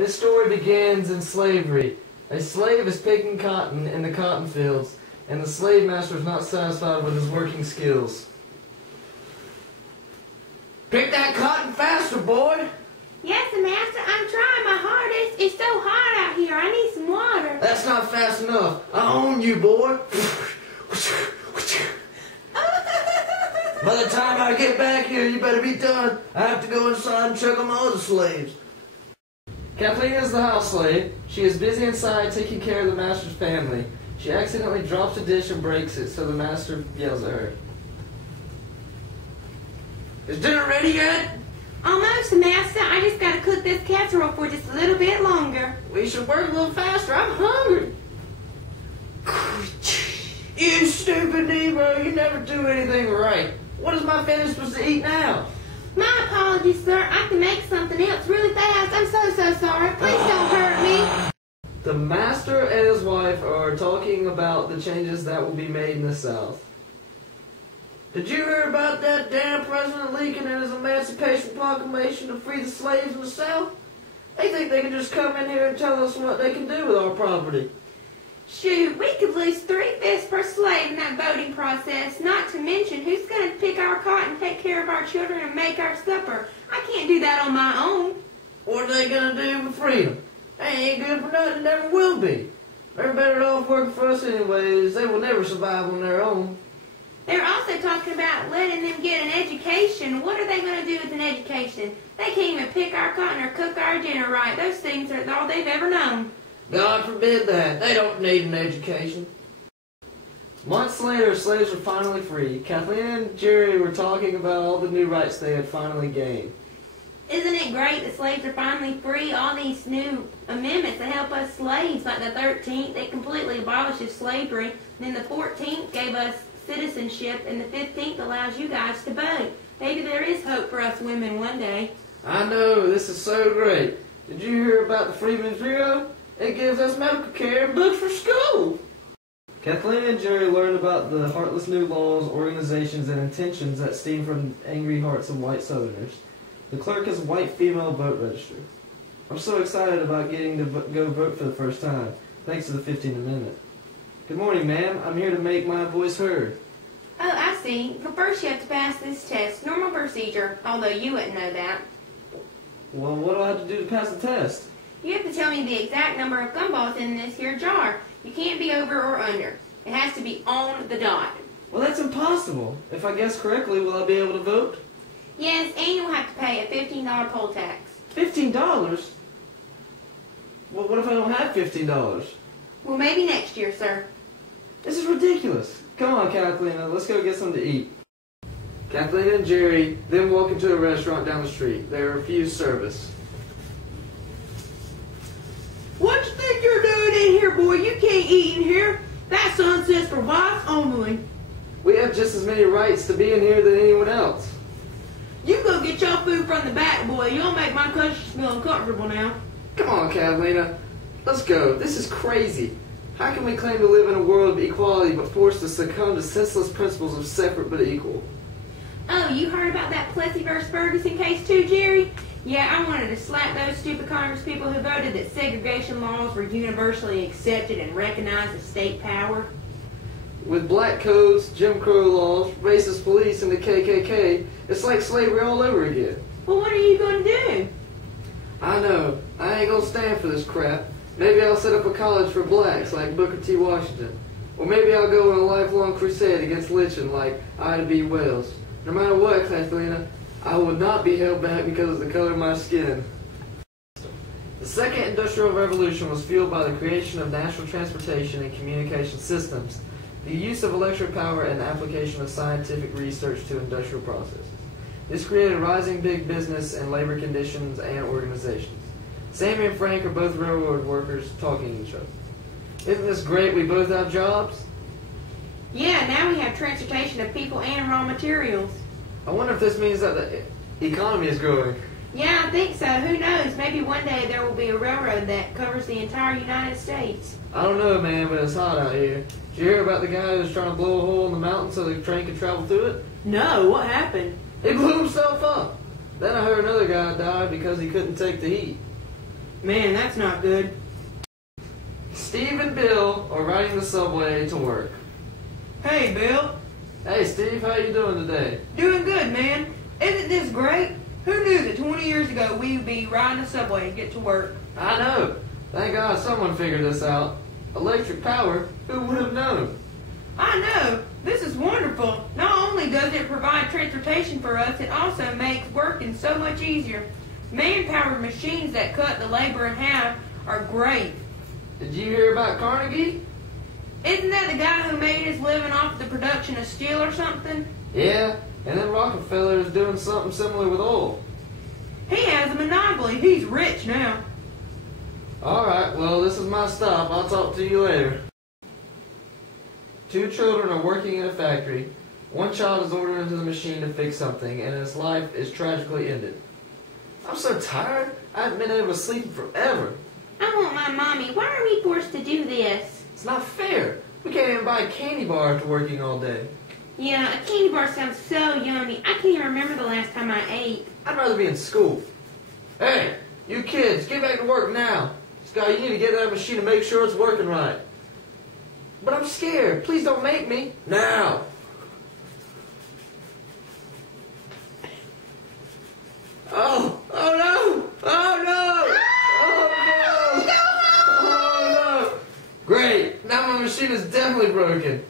This story begins in slavery. A slave is picking cotton in the cotton fields, and the slave master is not satisfied with his working skills. Pick that cotton faster, boy! Yes, master, I'm trying my hardest. It's so hot out here. I need some water. That's not fast enough. I own you, boy. By the time I get back here, you better be done. I have to go inside and check on my other slaves. Kathleen is the house slave. She is busy inside taking care of the master's family. She accidentally drops a dish and breaks it, so the master yells at her. Is dinner ready yet? Almost, master. I just gotta cook this casserole for just a little bit longer. We should work a little faster. I'm hungry. You stupid Negro. You never do anything right. What is my family supposed to eat now? My apologies, sir. I can make something else really fast. I'm so sorry. Please don't hurt me. The master and his wife are talking about the changes that will be made in the South. Did you hear about that damn President Lincoln and his Emancipation Proclamation to free the slaves in the South? They think they can just come in here and tell us what they can do with our property. Shoot, we could lose 3/5 per slave in that voting process, not to mention who's going to pick our cotton, take care of our children, and make our supper. I can't do that on my own. What are they going to do with freedom? They ain't good for nothing, never will be. They're better off working for us anyways. They will never survive on their own. They're also talking about letting them get an education. What are they going to do with an education? They can't even pick our cotton or cook our dinner right. Those things are all they've ever known. God forbid that. They don't need an education. Months later, slaves were finally free. Kathleen and Jerry were talking about all the new rights they had finally gained. Isn't it great that slaves are finally free? All these new amendments that help us slaves, like the 13th, it completely abolishes slavery. Then the 14th gave us citizenship, and the 15th allows you guys to vote. Maybe there is hope for us women one day. I know, this is so great. Did you hear about the Freedmen's Bureau? It gives us medical care and books for school. Kathleen and Jerry learned about the heartless new laws, organizations, and intentions that stem from angry hearts of white Southerners. The clerk is a white female vote register. I'm so excited about getting to go vote for the first time, thanks to the 15th Amendment. Good morning, ma'am. I'm here to make my voice heard. Oh, I see. But first you have to pass this test. Normal procedure, although you wouldn't know that. Well, what do I have to do to pass the test? You have to tell me the exact number of gumballs in this here jar. You can't be over or under. It has to be on the dot. Well, that's impossible. If I guess correctly, will I be able to vote? Yes, and you'll have to pay a $15 poll tax. $15? Well, what if I don't have $15? Well, maybe next year, sir. This is ridiculous. Come on, Kathleen, let's go get something to eat. Kathleen and Jerry then walk into a restaurant down the street. They refuse service. What you think you're doing in here, boy? You can't eat in here. That sign says for whites only. We have just as many rights to be in here than anyone else. You go get your food from the back, boy. You'll make my country feel uncomfortable now. Come on, Catalina. Let's go. This is crazy. How can we claim to live in a world of equality but forced to succumb to senseless principles of separate but equal? Oh, you heard about that Plessy vs. Ferguson case too, Jerry? Yeah, I wanted to slap those stupid Congress people who voted that segregation laws were universally accepted and recognized as state power. With black codes, Jim Crow laws, racist police, and the KKK, it's like slavery all over again. Well, what are you going to do? I know. I ain't gonna stand for this crap. Maybe I'll set up a college for blacks like Booker T. Washington. Or maybe I'll go on a lifelong crusade against lynching like Ida B. Wells. No matter what, Kathleen, I will not be held back because of the color of my skin. The Second Industrial Revolution was fueled by the creation of national transportation and communication systems, the use of electric power, and the application of scientific research to industrial processes. This created rising big business and labor conditions and organizations. Sammy and Frank are both railroad workers talking to each other. Isn't this great? We both have jobs? Yeah, now we have transportation of people and raw materials. I wonder if this means that the economy is growing. Yeah, I think so. Who knows? Maybe one day there will be a railroad that covers the entire United States. I don't know, man, but it's hot out here. Did you hear about the guy who was trying to blow a hole in the mountain so the train could travel through it? No, what happened? He blew himself up. Then I heard another guy died because he couldn't take the heat. Man, that's not good. Steve and Bill are riding the subway to work. Hey, Bill. Hey, Steve, how you doing today? Doing good, man. Isn't this great? Who knew that 20 years ago we'd be riding the subway to get to work? I know. Thank God someone figured this out. Electric power, who would have known? I know. This is wonderful. Not only does it provide transportation for us, it also makes working so much easier. Man-powered machines that cut the labor in half are great. Did you hear about Carnegie? Isn't that the guy who made his living off the production of steel or something? Yeah, and then Rockefeller is doing something similar with oil. He has a monopoly. He's rich now. Alright, well, this is my stop. I'll talk to you later. Two children are working in a factory. One child is ordered into the machine to fix something, and his life is tragically ended. I'm so tired. I haven't been able to sleep in forever. I want my mommy. Why are we forced to do this? It's not fair. We can't even buy a candy bar after working all day. Yeah, a candy bar sounds so yummy. I can't even remember the last time I ate. I'd rather be in school. Hey, you kids, get back to work now. Scott, you need to get that machine to make sure it's working right. But I'm scared. Please don't make me. Now. Oh no! Oh no! Oh no! Oh no! Great! Now my machine is definitely broken.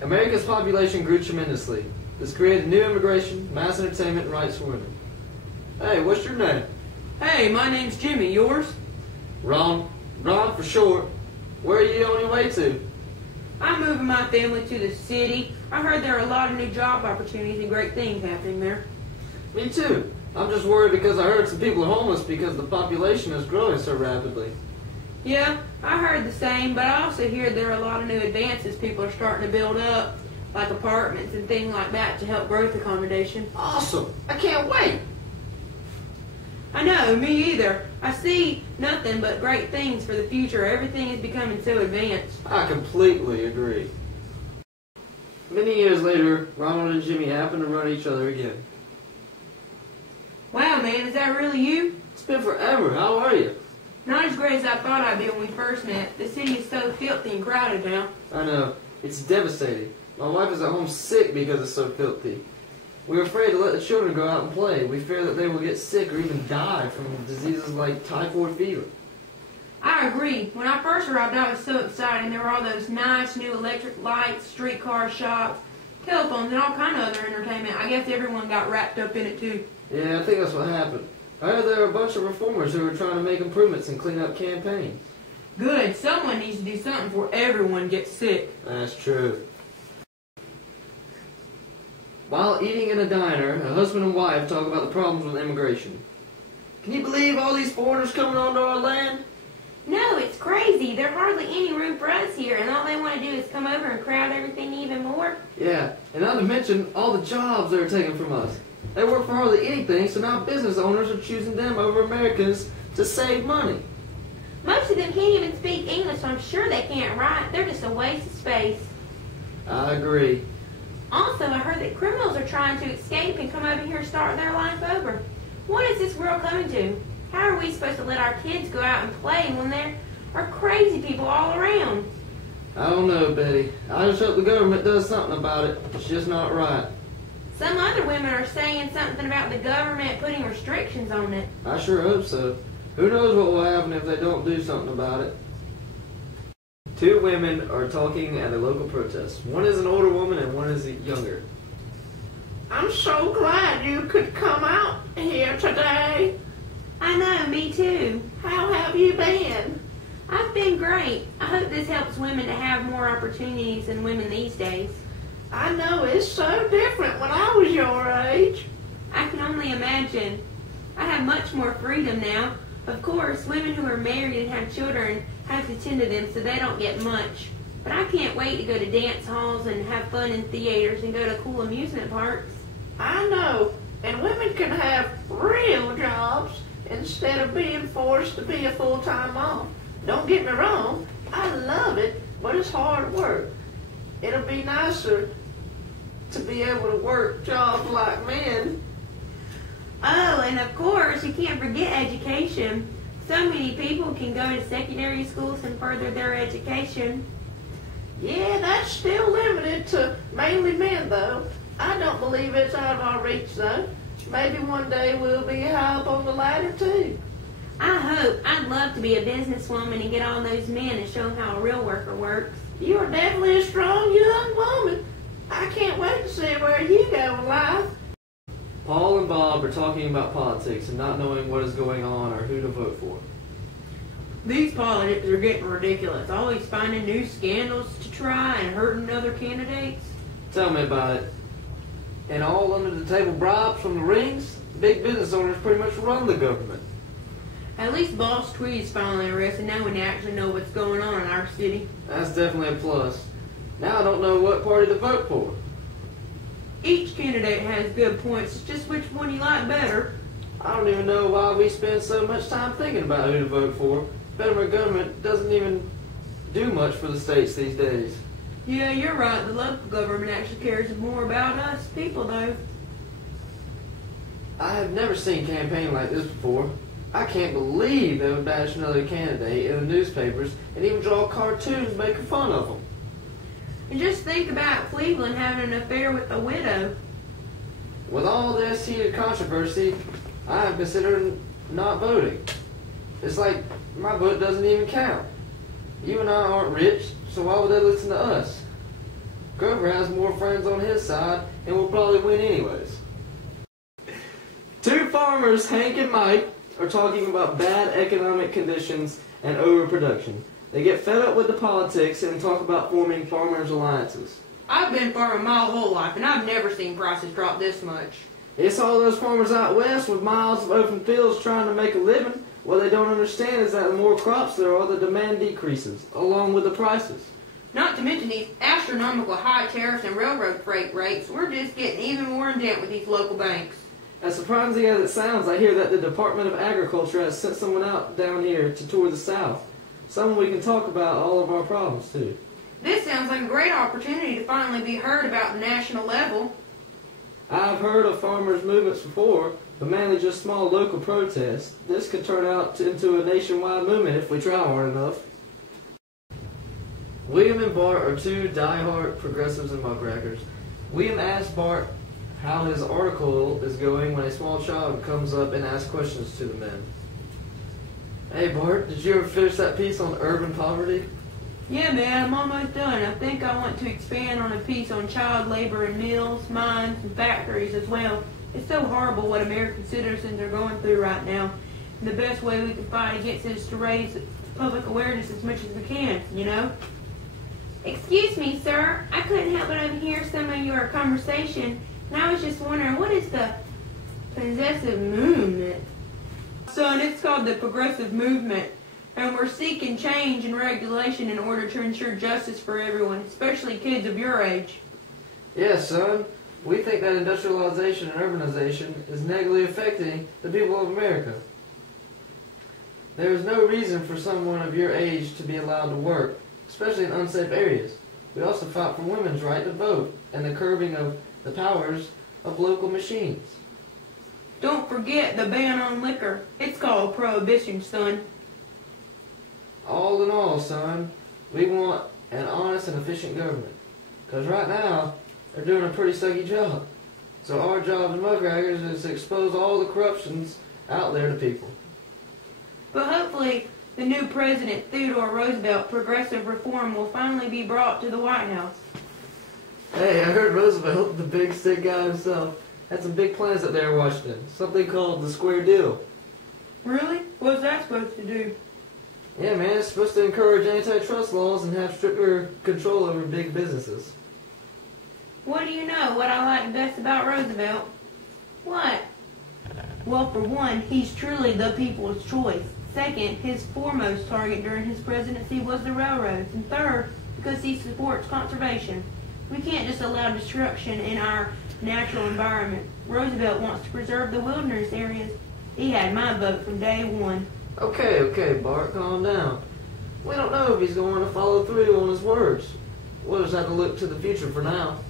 America's population grew tremendously. This created new immigration, mass entertainment, and rights for women. Hey, what's your name? Hey, my name's Jimmy. Yours? Ron. Ron for short. Where are you on your way to? I'm moving my family to the city. I heard there are a lot of new job opportunities and great things happening there. Me too. I'm just worried because I heard some people are homeless because the population is growing so rapidly. Yeah, I heard the same, but I also hear there are a lot of new advances people are starting to build up, like apartments and things like that to help growth accommodation. Awesome! I can't wait! I know, me either. I see nothing but great things for the future. Everything is becoming so advanced. I completely agree. Many years later, Ronald and Jimmy happened to run each other again. Wow, man, is that really you? It's been forever. How are you? Not as great as I thought I'd be when we first met. The city is so filthy and crowded now. I know. It's devastating. My wife is at home sick because it's so filthy. We're afraid to let the children go out and play. We fear that they will get sick or even die from diseases like typhoid fever. I agree. When I first arrived, I was so excited. There were all those nice new electric lights, streetcar shops, telephones, and all kind of other entertainment. I guess everyone got wrapped up in it too. Yeah, I think that's what happened. I heard there are a bunch of reformers who are trying to make improvements and clean up campaigns. Good. Someone needs to do something before everyone gets sick. That's true. While eating in a diner, a husband and wife talk about the problems with immigration. Can you believe all these foreigners coming onto our land? No, it's crazy. There's hardly any room for us here, and all they want to do is come over and crowd everything even more. Yeah, and not to mention all the jobs they're taking from us. They work for hardly anything, so now business owners are choosing them over Americans to save money. Most of them can't even speak English, so I'm sure they can't write. They're just a waste of space. I agree. Also, I heard that criminals are trying to escape and come over here and start their life over. What is this world coming to? How are we supposed to let our kids go out and play when there are crazy people all around? I don't know, Betty. I just hope the government does something about it. It's just not right. Some other women are saying something about the government putting restrictions on it. I sure hope so. Who knows what will happen if they don't do something about it. Two women are talking at a local protest. One is an older woman and one is younger. I'm so glad you could come out here today. I know, me too. How have you been? I've been great. I hope this helps women to have more opportunities than women these days. I know it's so different when I was your age. I can only imagine. I have much more freedom now. Of course, women who are married and have children have to tend to them, so they don't get much. But I can't wait to go to dance halls and have fun in theaters and go to cool amusement parks. I know. And women can have real jobs instead of being forced to be a full-time mom. Don't get me wrong, I love it, but it's hard work. It'll be nicer to be able to work jobs like men. Oh, and of course, you can't forget education. So many people can go to secondary schools and further their education. Yeah, that's still limited to mainly men, though. I don't believe it's out of our reach, though. Maybe one day we'll be high up on the ladder, too. I hope. I'd love to be a businesswoman and get all those men and show them how a real worker works. You are definitely a strong young woman. I can't wait to see where you go in life. Paul and Bob are talking about politics and not knowing what is going on or who to vote for. These politics are getting ridiculous. Always finding new scandals to try and hurting other candidates. Tell me about it. And all under the table bribes from the rings? Big business owners pretty much run the government. At least Boss Tweed's finally arrested. Now we actually know what's going on in our city. That's definitely a plus. Now I don't know what party to vote for. Each candidate has good points. It's just which one you like better. I don't even know why we spend so much time thinking about who to vote for. Federal government doesn't even do much for the states these days. Yeah, you're right. The local government actually cares more about us people, though. I have never seen a campaign like this before. I can't believe they would bash another candidate in the newspapers and even draw cartoons making fun of them. And just think about Cleveland having an affair with a widow. With all this heated controversy, I have considered not voting. It's like my vote doesn't even count. You and I aren't rich, so why would they listen to us? Grover has more friends on his side and will probably win anyways. Two farmers, Hank and Mike, are talking about bad economic conditions and overproduction. They get fed up with the politics and talk about forming farmers' alliances. I've been farming my whole life, and I've never seen prices drop this much. It's all those farmers out west with miles of open fields trying to make a living. What they don't understand is that the more crops there are, the demand decreases, along with the prices. Not to mention these astronomical high tariffs and railroad freight rates. We're just getting even more in debt with these local banks. As surprising as it sounds, I hear that the Department of Agriculture has sent someone out down here to tour the South. Someone we can talk about all of our problems to. This sounds like a great opportunity to finally be heard about the national level. I've heard of farmers' movements before, but mainly just small local protests. This could turn out into a nationwide movement if we try hard enough. William and Bart are two die-hard progressives and muckrakers. William asks Bart how his article is going when a small child comes up and asks questions to the men. Hey Bart, did you ever finish that piece on urban poverty? Yeah, man, I'm almost done. I think I want to expand on a piece on child labor in mills, mines, and factories as well. It's so horrible what American citizens are going through right now. And the best way we can fight against it is to raise public awareness as much as we can, you know? Excuse me, sir. I couldn't help but overhear some of your conversation, and I was just wondering, what is the possessive movement? Son, it's called the progressive movement, and we're seeking change and regulation in order to ensure justice for everyone, especially kids of your age. Yes, son. We think that industrialization and urbanization is negatively affecting the people of America. There is no reason for someone of your age to be allowed to work, especially in unsafe areas. We also fight for women's right to vote and the curbing of the powers of local machines. Don't forget the ban on liquor. It's called prohibition, son. All in all, son, we want an honest and efficient government. Because right now, they're doing a pretty sucky job. So our job as muckrakers is to expose all the corruptions out there to people. But hopefully, the new president, Theodore Roosevelt, progressive reform will finally be brought to the White House. Hey, I heard Roosevelt, the big stick guy himself, had some big plans up there in Washington. Something called the Square Deal. Really? What's that supposed to do? Yeah, man, it's supposed to encourage antitrust laws and have stricter control over big businesses. What do you know what I like best about Roosevelt? What? Well, for one, he's truly the people's choice. Second, his foremost target during his presidency was the railroads. And third, because he supports conservation. We can't just allow destruction in our natural environment. Roosevelt wants to preserve the wilderness areas. He had my vote from day one. Okay, Bart, calm down. We don't know if he's going to follow through on his words. We'll just have to look to the future for now.